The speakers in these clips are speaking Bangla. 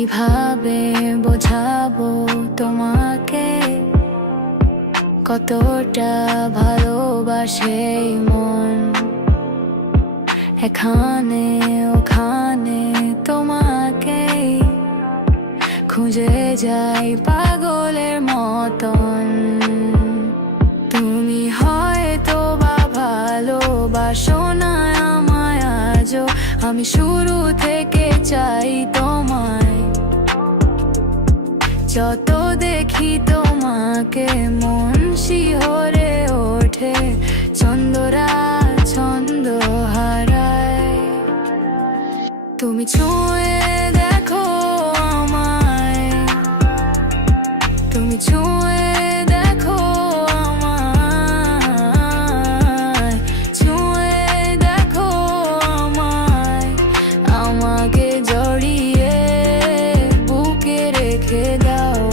কিভাবে বোঝাবো তোমাকে কতটা ভালোবাসে মন। এখানে ওখানে তোমাকে খুঁজে যাই পাগলের মতন। তুমি হয়তো বা ভালোবাসো না আমায় আজও, আমি শুরু থেকে চাই তোমায়। যত দেখি তোমাকে মন শিহরে ওঠে, ছন্দরা ছন্দ হারায়। তুমি ছুঁয়ে দেখো আমায়, তুমি ছুঁয়ে দেখো আমায়, ছুঁয়ে দেখো আমায়। আমাকে জড়িয়ে বুকে রেখে দাও।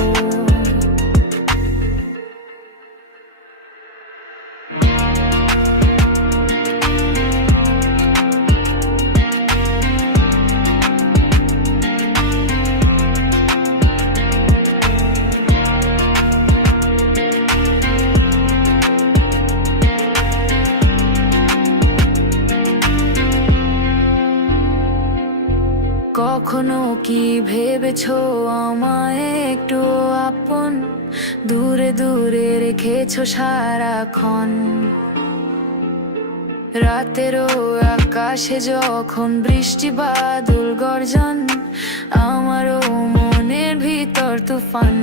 কখনো কি ভেবেছো আমায় একটু আপন, দূরে দূরে রেখেছো সারাক্ষণ। রাতেরও আকাশে যখন বৃষ্টি বাদল গর্জন, আমারও মনের ভিতর তুফান।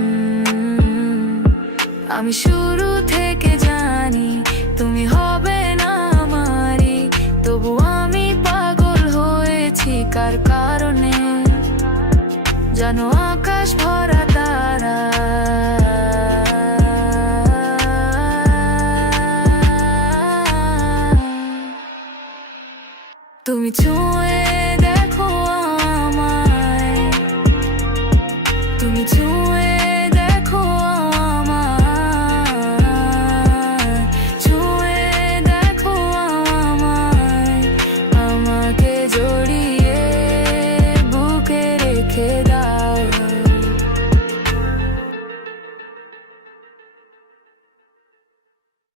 আমি শুরু থেকে জানি তুমি হবে না আমারই, তবু আমি পাগল হয়েছি কার কারণে জানো। আকাশ ভরা তারা, তুমি ছুঁয়ে